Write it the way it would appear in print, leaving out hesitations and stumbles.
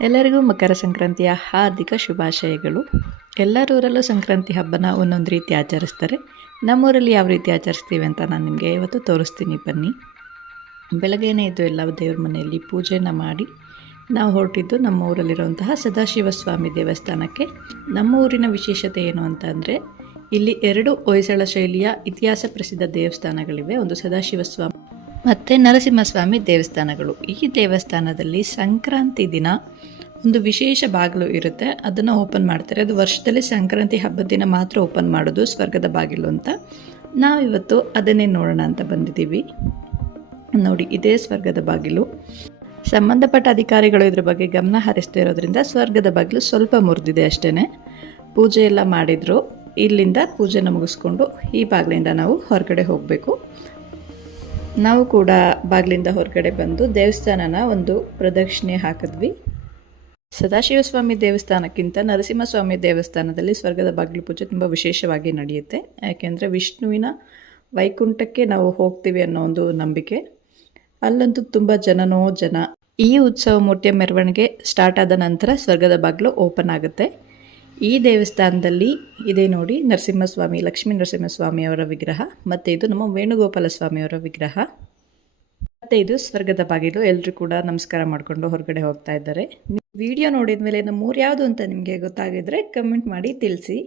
ಎಲ್ಲರಿಗೂ ಮಕರ ಸಂಕ್ರಾಂತಿಯ ಹಾರ್ದಿಕ ಶುಭಾಶಯಗಳು. ಎಲ್ಲರೂರಲ್ಲೂ ಸಂಕ್ರಾಂತಿ ಹಬ್ಬನ ಒಂದೊಂದು ರೀತಿ ಆಚರಿಸ್ತಾರೆ. ನಮ್ಮೂರಲ್ಲಿ ಯಾವ ರೀತಿ ಆಚರಿಸ್ತೀವಿ ಅಂತ ನಾನು ನಿಮಗೆ ಇವತ್ತು ತೋರಿಸ್ತೀನಿ, ಬನ್ನಿ. ಬೆಳಗ್ಗೆನೇ ಇದ್ದು ಎಲ್ಲ ದೇವ್ರ ಮನೆಯಲ್ಲಿ ಪೂಜೆನ ಮಾಡಿ ನಾವು ಹೊರಟಿದ್ದು ನಮ್ಮ ಊರಲ್ಲಿರುವಂತಹ ಸದಾಶಿವ ಸ್ವಾಮಿ ದೇವಸ್ಥಾನಕ್ಕೆ. ನಮ್ಮ ಊರಿನ ವಿಶೇಷತೆ ಏನು ಅಂತ ಅಂದರೆ, ಇಲ್ಲಿ 2 ಹೊಯ್ಸಳ ಶೈಲಿಯ ಇತಿಹಾಸ ಪ್ರಸಿದ್ಧ ದೇವಸ್ಥಾನಗಳಿವೆ. ಒಂದು ಸದಾಶಿವ ಸ್ವಾಮಿ ಮತ್ತು ನರಸಿಂಹಸ್ವಾಮಿ ದೇವಸ್ಥಾನಗಳು. ಈ ದೇವಸ್ಥಾನದಲ್ಲಿ ಸಂಕ್ರಾಂತಿ ದಿನ ಒಂದು ವಿಶೇಷ ಬಾಗಿಲು ಇರುತ್ತೆ, ಅದನ್ನು ಓಪನ್ ಮಾಡ್ತಾರೆ. ಅದು ವರ್ಷದಲ್ಲಿ ಸಂಕ್ರಾಂತಿ ಹಬ್ಬದ ದಿನ ಮಾತ್ರ ಓಪನ್ ಮಾಡೋದು, ಸ್ವರ್ಗದ ಬಾಗಿಲು ಅಂತ. ನಾವಿವತ್ತು ಅದನ್ನೇ ನೋಡೋಣ ಅಂತ ಬಂದಿದ್ದೀವಿ. ನೋಡಿ, ಇದೇ ಸ್ವರ್ಗದ ಬಾಗಿಲು. ಸಂಬಂಧಪಟ್ಟ ಅಧಿಕಾರಿಗಳು ಇದ್ರ ಬಗ್ಗೆ ಗಮನ ಹರಿಸ್ತಾ ಇರೋದ್ರಿಂದ ಸ್ವರ್ಗದ ಬಾಗಿಲು ಸ್ವಲ್ಪ ಮುರಿದಿದೆ ಅಷ್ಟೇ. ಪೂಜೆ ಎಲ್ಲ ಮಾಡಿದ್ರು. ಇಲ್ಲಿಂದ ಪೂಜೆನ ಮುಗಿಸ್ಕೊಂಡು ಈ ಬಾಗಿಲಿಂದ ನಾವು ಹೊರಗಡೆ ಹೋಗಬೇಕು. ನಾವು ಕೂಡ ಬಾಗಿಲಿಂದ ಹೊರಗಡೆ ಬಂದು ದೇವಸ್ಥಾನನ ಒಂದು ಪ್ರದಕ್ಷಿಣೆ ಹಾಕಿದ್ವಿ. ಸದಾಶಿವಸ್ವಾಮಿ ದೇವಸ್ಥಾನಕ್ಕಿಂತ ನರಸಿಂಹಸ್ವಾಮಿ ದೇವಸ್ಥಾನದಲ್ಲಿ ಸ್ವರ್ಗದ ಬಾಗಿಲು ಪೂಜೆ ತುಂಬ ವಿಶೇಷವಾಗಿ ನಡೆಯುತ್ತೆ. ಯಾಕೆಂದರೆ ವಿಷ್ಣುವಿನ ವೈಕುಂಠಕ್ಕೆ ನಾವು ಹೋಗ್ತೀವಿ ಅನ್ನೋ ಒಂದು ನಂಬಿಕೆ. ಅಲ್ಲಂತೂ ತುಂಬ ಜನ. ಈ ಉತ್ಸವ ಮೂರ್ತಿಯ ಮೆರವಣಿಗೆ ಸ್ಟಾರ್ಟ್ ಆದ ನಂತರ ಸ್ವರ್ಗದ ಬಾಗಿಲು ಓಪನ್ ಆಗುತ್ತೆ. ಈ ದೇವಸ್ಥಾನದಲ್ಲಿ ಇದೆ ನೋಡಿ, ನರಸಿಂಹಸ್ವಾಮಿ, ಲಕ್ಷ್ಮೀ ನರಸಿಂಹಸ್ವಾಮಿಯವರ ವಿಗ್ರಹ, ಮತ್ತು ಇದು ನಮ್ಮ ವೇಣುಗೋಪಾಲ ಸ್ವಾಮಿಯವರ ವಿಗ್ರಹ, ಮತ್ತು ಇದು ಸ್ವರ್ಗದ ಬಾಗಿಲು. ಎಲ್ಲರೂ ಕೂಡ ನಮಸ್ಕಾರ ಮಾಡಿಕೊಂಡು ಹೊರಗಡೆ ಹೋಗ್ತಾ ಇದ್ದಾರೆ. ವಿಡಿಯೋ ನೋಡಿದ ಮೇಲೆ ನಮ್ಮೂರು ಯಾವುದು ಅಂತ ನಿಮಗೆ ಗೊತ್ತಾಗಿದ್ರೆ ಕಮೆಂಟ್ ಮಾಡಿ ತಿಳಿಸಿ.